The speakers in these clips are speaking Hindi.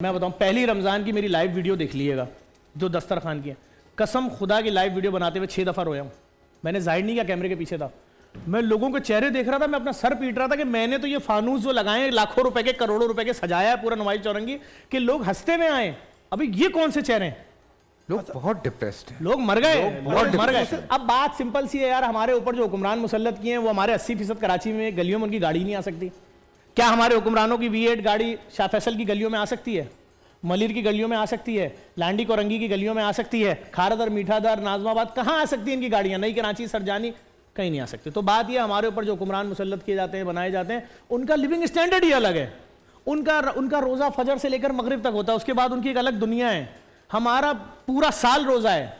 मैं बताऊं, पहली रमज़ान की मेरी लाइव वीडियो देख लीजिएगा जो दस्तरखान की है। कसम खुदा की लाइव वीडियो बनाते हुए 6 दफ़ा रोया हूँ। मैंने जाहिर नहीं किया, कैमरे के पीछे था, मैं लोगों के चेहरे देख रहा था, मैं अपना सर पीट रहा था कि मैंने तो ये फानूस जो लगाए हैं लाखों रुपए के, करोड़ों रुपए के, सजाया है पूरा नवाज चौरंगी कि लोग हंसते में आए। अभी ये कौन से चेहरे हैं? लोग बहुत डिप्रेस्ड हैं, लोग मर गए, लोग मर गए। अब बात सिंपल सी है यार, हमारे ऊपर जो हुक्मरान मुसल्लत किए हैं वो हमारे 80% कराची में गलियों में उनकी गाड़ी नहीं आ सकती। क्या हमारे हुक्मरानों की V8 गाड़ी शाह फैसल की गलियों में आ सकती है? मलिर की गलियों में आ सकती है? लांडी कोरंगी की गलियों में आ सकती है? खारदर, मीठादर, नाजमाबाद, कहाँ आ सकती है इनकी गाड़ियाँ? नई कराची, सरजानी, कहीं नहीं आ सकती। तो बात यह, हमारे ऊपर जो हुक्मरान मुसल्लत किए जाते हैं, बनाए जाते हैं, उनका लिविंग स्टैंडर्ड ही अलग है। उनका रोज़ा फजर से लेकर मगरिब तक होता है, उसके बाद उनकी एक अलग दुनिया है। हमारा पूरा साल रोज़ा है।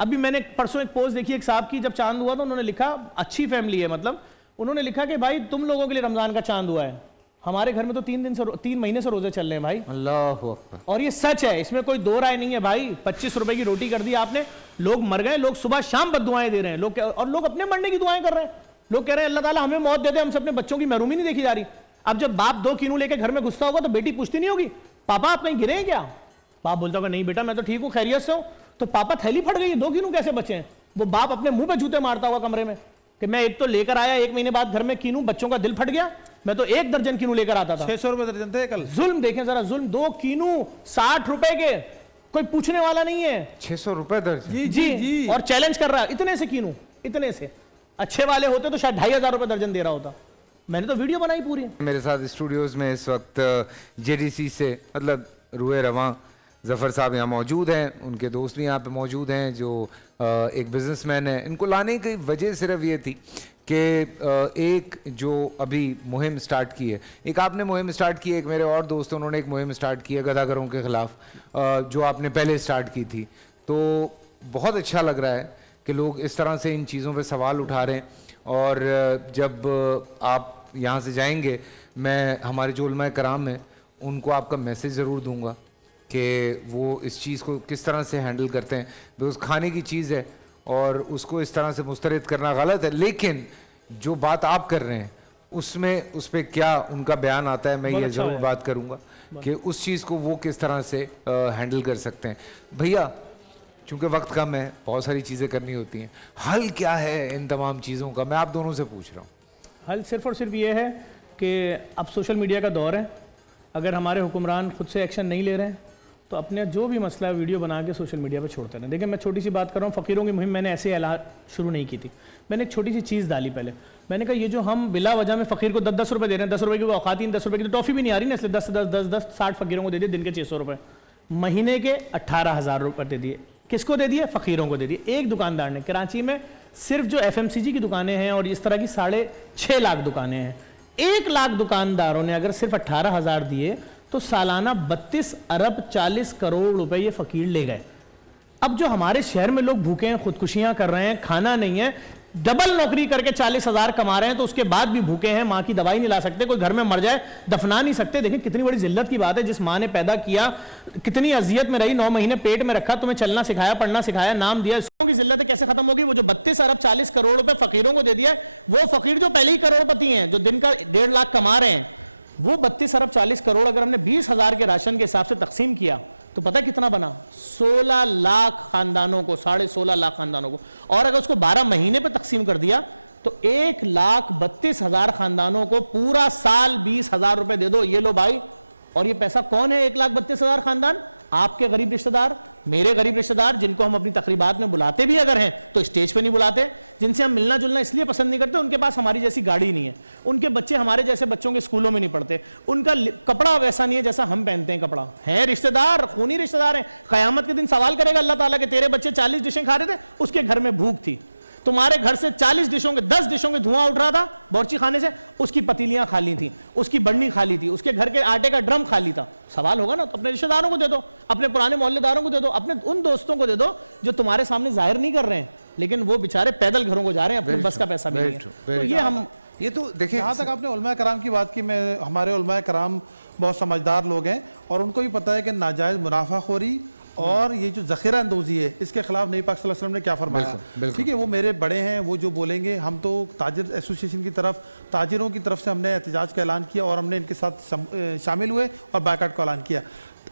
अभी मैंने परसों एक पोस्ट देखी एक साहब की, जब चांद हुआ तो उन्होंने लिखा, अच्छी फैमिली है मतलब, उन्होंने लिखा कि भाई तुम लोगों के लिए रमज़ान का चांद हुआ है, हमारे घर में तो 3 महीने से रोजे चल रहे हैं भाई। अल्लाह अकबर। और ये सच है, इसमें कोई दो राय नहीं है भाई। 25 रुपए की रोटी कर दी आपने, लोग मर गए, लोग सुबह शाम बद्दुआएं दे रहे हैं लोग, और लोग अपने मरने की दुआएं कर रहे हैं। लोग कह रहे हैं अल्लाह ताला हमें मौत दे दे, हमसे अपने बच्चों की महरूमी नहीं देखी जा रही। अब जब बाप 2 कीनू लेके घर में घुसता होगा तो बेटी पूछती नहीं होगी पापा आप कहीं गिरे हैं क्या? बाप बोलता होगा नहीं बेटा मैं तो ठीक हूँ, खैरियत से हूँ। तो पापा थैली फट गई, 2 कीनू कैसे बचे हैं? वो बाप अपने मुंह पे जूते मारता होगा कमरे में कि मैं एक तो लेकर आया, 1 महीने बाद घर में कीनू, बच्चों का दिल फट गया, मैं तो 1 दर्जन कीनू लेकर आता था। 600 रुपए दर्जन थे कल। जुल्म देखें जरा, जुल्म। 2 कीनू 60 रुपए के, कोई पूछने वाला नहीं है। 600 रुपए दर्जन? जी जी जी। और चैलेंज कर रहा है इतने से कीनू, इतने से। अच्छे वाले होते तो शायद 2500 रुपए दर्जन दे रहा होता। मैंने तो वीडियो बनाई पूरी। मेरे साथ स्टूडियोज में इस वक्त JDC से मतलब रूए रवां जफ़र साहब यहाँ मौजूद हैं, उनके दोस्त भी यहाँ पे मौजूद हैं जो एक बिजनेसमैन है। इनको लाने की वजह सिर्फ ये थी कि एक जो अभी मुहिम स्टार्ट की है, एक आपने मुहिम स्टार्ट की है, एक मेरे और दोस्त उन्होंने एक मुहिम स्टार्ट की है गदागरों के ख़िलाफ़, जो आपने पहले स्टार्ट की थी। तो बहुत अच्छा लग रहा है कि लोग इस तरह से इन चीज़ों पे सवाल उठा रहे हैं। और जब आप यहाँ से जाएंगे, मैं हमारे जो उलमा कराम हैं उनको आपका मैसेज ज़रूर दूँगा कि वो इस चीज़ को किस तरह से हैंडल करते हैं। बिकॉज़ खाने की चीज़ है और उसको इस तरह से मुस्तरद करना गलत है, लेकिन जो बात आप कर रहे हैं उसमें उस पर क्या उनका बयान आता है, मैं ये ज़रूर बात करूँगा कि उस चीज़ को वो किस तरह से हैंडल कर सकते हैं। भैया चूँकि वक्त कम है, बहुत सारी चीज़ें करनी होती हैं, हल क्या है इन तमाम चीज़ों का? मैं आप दोनों से पूछ रहा हूँ। हल सिर्फ और सिर्फ ये है कि अब सोशल मीडिया का दौर है। अगर हमारे हुक्मरान खुद से एक्शन नहीं ले रहे हैं तो अपने जो भी मसला है वीडियो बना के सोशल मीडिया पे छोड़ते हैं। देखिए मैं छोटी सी बात कर रहा हूँ, फ़कीरों की मुहिम मैंने ऐसे ऐलान शुरू नहीं की थी। मैंने एक छोटी सी चीज़ डाली पहले। मैंने कहा ये जो हम बिला वजह में फ़कीर को 10-10 रुपये दे रहे हैं, 10 रुपये की वो औकात ही 10 रुपये की तो टॉफ़ी भी नहीं आ रही ना, इसलिए 10-10 60 फ़कीरों को दे दिए, दिन के 600 रुपये, महीने के 18,000 रुपये दे दिए। किसको दे दिए? फ़कीरों को दे दिए। एक दुकानदार ने, कराची में सिर्फ जो FMCG की दुकानें हैं और इस तरह की 6.5 लाख दुकानें हैं, 1 लाख दुकानदारों ने अगर सिर्फ 18,000 दिए तो सालाना 32 अरब 40 करोड़ रुपए ये फ़कीर ले गए। अब जो हमारे शहर में लोग भूखे हैं, खुदकुशियां कर रहे हैं, खाना नहीं है, डबल नौकरी करके 40,000 कमा रहे हैं तो उसके बाद भी भूखे हैं, माँ की दवाई नहीं ला सकते, कोई घर में मर जाए दफना नहीं सकते। देखें कितनी बड़ी जिल्लत की बात है। जिस माँ ने पैदा किया, कितनी अजियत में रही, 9 महीने पेट में रखा, तुम्हें चलना सिखाया, पढ़ना सिखाया, नाम दिया, इसकी जिल्लत कैसे खत्म होगी? वो जो 32 अरब 40 करोड़ रुपए फ़कीरों को दे दिया है, वो फ़कीर जो पहले ही करोड़पति हैं, जो दिन का 1.5 लाख कमा रहे हैं, वो 32 अरब 40 करोड़ अगर हमने 20,000 के राशन के हिसाब से तकसीम किया तो पता है कितना बना? 16 लाख खानदानों को, 16.5 लाख खानदानों को। और अगर उसको 12 महीने पे तकसीम कर दिया तो 1,32,000 खानदानों को पूरा साल 20,000 रुपए दे दो, ये लो भाई। और ये पैसा कौन है? 1,32,000 खानदान, आपके गरीब रिश्तेदार, मेरे गरीब रिश्तेदार, जिनको हम अपनी तकरीबात में बुलाते भी अगर हैं तो स्टेज पे नहीं बुलाते, जिनसे हम मिलना जुलना इसलिए पसंद नहीं करते, उनके पास हमारी जैसी गाड़ी नहीं है, उनके बच्चे हमारे जैसे बच्चों के स्कूलों में नहीं पढ़ते, उनका कपड़ा वैसा नहीं है जैसा हम पहनते हैं कपड़ा। हैं रिश्तेदार, खूनी रिश्तेदार हैं। क़यामत के दिन सवाल करेगा अल्लाह ताला कि तेरे बच्चे 40 डिशें खा रहे थे, उसके घर में भूख थी, तुम्हारे घर से 40 डिशों के 10 डिशों के धुआं उठ रहा था बावर्ची खाने से, उसकी पतीलियां खाली थी, उसकी बर्नी खाली थी, उसके घर के आटे का ड्रम खाली था। सवाल होगा ना, तो अपने रिश्तेदारों को दे दो, अपने पुराने मोहल्लेदारों को दे दो, अपने उन दोस्तों को दे दो जो तुम्हारे सामने जाहिर नहीं कर रहे हैं लेकिन वो बेचारे पैदल घरों को जा रहे हैं, अपने बस का पैसा भी नहीं है। तो ये तो देखिए, यहाँ तक आपने उलमा कराम की बात की, मैं हमारे उलमा कराम बहुत समझदार लोग हैं और उनको भी पता है कि नाजायज़ मुनाफाखोरी और ये जो ज़ख़ीरा अंदोज़ी है इसके खिलाफ नबी पाक सल्लल्लाहु अलैहि वसल्लम ने क्या फरमाया। ठीक है, वो मेरे बड़े हैं, वो जो बोलेंगे, हम तो ताजिर एसोसिएशन की तरफ, ताजिरों की तरफ से हमने एहतजाज का ऐलान किया और हमने इनके साथ शामिल हुए और बायकाट का ऐलान किया।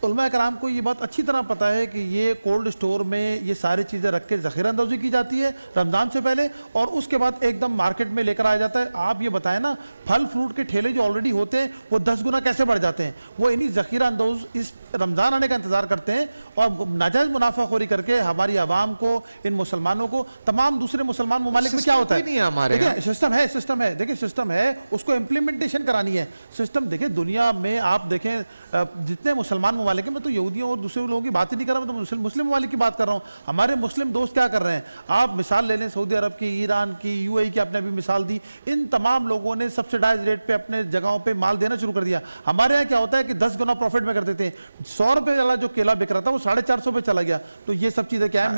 उलमा कराम को ये बात अच्छी तरह पता है कि ये कोल्ड स्टोर में ये सारी चीज़ें रख के ज़ख़ीरा अंदाज़ी की जाती है रमज़ान से पहले, और उसके बाद एकदम मार्केट में लेकर आया जाता है। आप ये बताएं ना, फल फ्रूट के ठेले जो ऑलरेडी होते हैं वो 10 गुना कैसे बढ़ जाते हैं। वो इन्हीं ज़ख़ीरा अंदाज़ इस रमज़ान आने का इंतज़ार करते हैं और नाजायज़ मुनाफाखोरी करके हमारी आवाम को, इन मुसलमानों को, तमाम दूसरे मुसलमान ममालिक में क्या होता है, देखिए सिस्टम है, देखिए सिस्टम है, उसको इम्प्लीमेंटेशन करानी है। सिस्टम देखिए दुनिया में आप देखें जितने मुसलमान ममालिक हैं, मैं तो यहूदियों और दूसरे लोगों की बात ही नहीं कर रहा, मैं तो मुस्लिम ममालिक की बात कर रहा हूँ। हमारे मुस्लिम दोस्त क्या कर रहे हैं, आप मिसाल ले लें सऊदी अरब की, ईरान की, UAE की आपने अभी मिसाल दी। इन तमाम लोगों ने सब्सिडाइज रेट पे अपने जगहों पे माल देना शुरू कर दिया। हमारे यहाँ क्या होता है कि 10 गुना प्रॉफिट में कर देते हैं। 100 रुपए वाला जो केला बिक रहा था वो 450 पे चला गया। तो ये सब चीजें क्या है,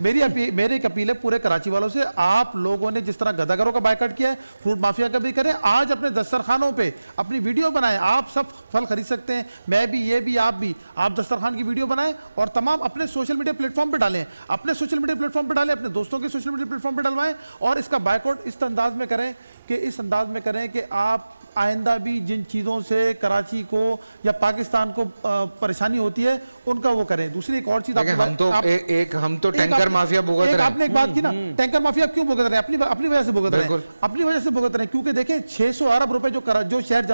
मेरी अपील है पूरे कराची वालों से, आप लोगों ने जिस तरह गदागरों का बायकॉट किया है, फ्रूट माफिया का भी करें। आज अपने दस्तरखानों पे अपनी वीडियो बनाएं, आप सब फल खरीद सकते हैं, मैं भी, ये भी, आप दस्तरखान की वीडियो बनाएं और तमाम अपने सोशल मीडिया प्लेटफॉर्म पे डालें, अपने सोशल मीडिया प्लेटफॉर्म पे डालें, अपने दोस्तों के सोशल मीडिया प्लेटफॉर्म पे डलवाएं और इसका बायकॉट इस अंदाज में करें कि आप आइंदा भी जिन चीज़ों से कराची को या पाकिस्तान को परेशानी होती है उनका वो करें। दूसरी एक और चीज़ हम तो टैंकर माफिया भुगत रहे हैं। आपने एक बात की ना, टैंकर माफिया क्यों भुगत रहे हैं? अपनी वजह से भुगत रहे हैं, अपनी वजह से भुगत रहे हैं, क्योंकि देखें 600 अरब रुपए जो शहर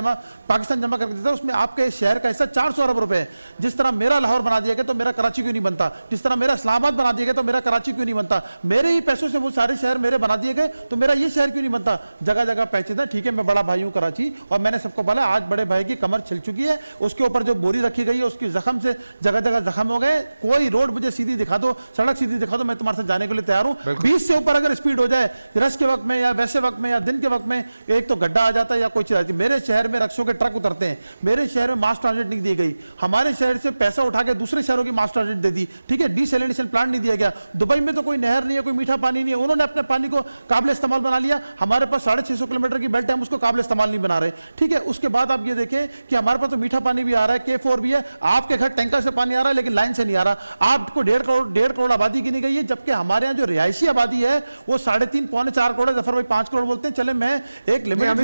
पाकिस्तान जमा करके देता है, उसमें आपके शहर का हिस्सा 400 अरब रुपए है। जिस तरह मेरा लाहौर बना दिया गया तो मेरा कराची क्यों नहीं बनता, जिस तरह मेरा इस्लामाबाद बना दिया गया तो मेरा कराची क्यों नहीं बनता, मेरे ही पैसों से वो सारे शहर मेरे बना दिए गए तो मेरा ये शहर क्यों नहीं बनता। जगह जगह पैचेज है, ठीक है, मैं बड़ा भाई हूँ कराची और मैंने सबको बोला आज बड़े भाई की कमर छिल चुकी है, उसके ऊपर जो बोरी रखी गई है उसकी जख्म से जगह जगह जख्म हो गए। कोई रोड मुझे सीधी दिखा दो, सड़क सीधी दिखा दो, मैं तुम्हारे साथ जाने के लिए तैयार हूं। 20 से ऊपर अगर स्पीड हो जाए रश के वक्त में या वैसे वक्त में या दिन के वक्त में, एक तो गड्ढा आ जाता है या कोई चीज आती है। मेरे शहर में रक्षों के ट्रक उतरते हैं, मेरे शहर में मास ट्रांजिट नहीं दी गई, हमारे शहर से पैसा उठा के दूसरे शहरों की मास ट्रांजिट दे दी, ठीक है, डिसैलिनेशन प्लांट नहीं दिया गया। दुबई में तो कोई नहर नहीं है, कोई मीठा पानी नहीं है, उन्होंने अपने पानी को काबिल इस्तेमाल बना लिया। हमारे पास 650 किलोमीटर की बेल्ट है, हम उसको काबिल इस्तेमाल नहीं बना रहे, ठीक है। उसके बाद आप ये देखें कि हमारे पास तो मीठा पानी भी आ रहा है, K4 भी है, आपके घर टैंकर से पानी आ रहा है लेकिन लाइन से नहीं आ रहा। आपको 1.5 करोड़ आबादी गिनी गई है, जबकि हमारे यहाँ जो रिहायशी आबादी है वो 3.5 पौने 4 करोड़ है। जफर भाई 5 करोड़ बोलते हैं, चले मैं एक लिमिटेड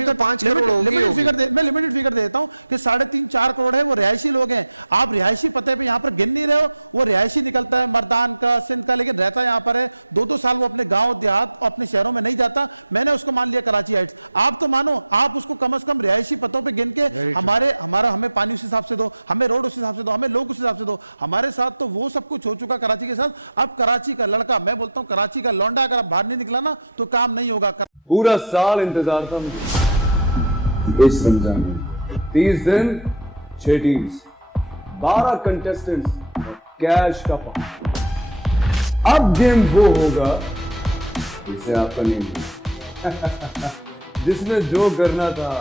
फिगर दे देता हूं कि 3.5-4 करोड़ है वो रिहायशी लोग हैं। आप रिहायशी पते पे यहां पर गिन नहीं रहे हो, वो रिहायशी निकलता है मर्दान का, सिंध का, लेकिन रहता यहां पर है 2-2 साल, वो अपने गांव देहात और अपने शहरों में नहीं जाता। मैंने उसको मान लिया कराची हाइट्स, आप तो मानो आप उसको कम से कम रिहायशी पतों पे गिन के हमें पानी उस हिसाब से दो, हमें रोड उस हिसाब से दो, हमें लोग उस हिसाब से दो। हमारे साथ तो वो सब कुछ हो चुका कराची के साथ। अब कराची का लड़का, मैं बोलता हूं कराची का लौंडा अगर बाहर नहीं निकला ना तो काम नहीं होगा। पूरा साल इंतजार था मुझे इस रमजान में, 30 दिन 6 टीम्स, 12 कंटेस्टेंट्स और कैश का पार्ट। अब गेम वो होगा जिससे आपका नहीं जिसने जो करना था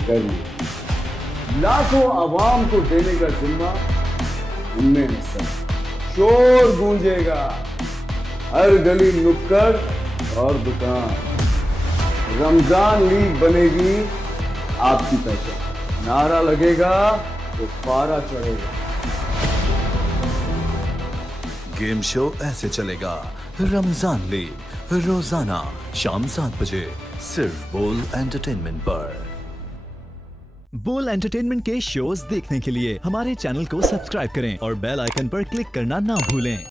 कर लिया। लाखों आवाम को देने का जिम्मा उनमें हिस्सा। शोर गूंजेगा हर गली, नुक्कड़ और दुकान। रमजान लीग बनेगी आपकी पहचान, नारा लगेगा तो पारा चढ़ेगा। गेम शो ऐसे चलेगा रमजान लीग, रोजाना शाम 7 बजे सिर्फ बोल एंटरटेनमेंट पर। बोल एंटरटेनमेंट के शोज देखने के लिए हमारे चैनल को सब्सक्राइब करें और बेल आइकन पर क्लिक करना ना भूलें।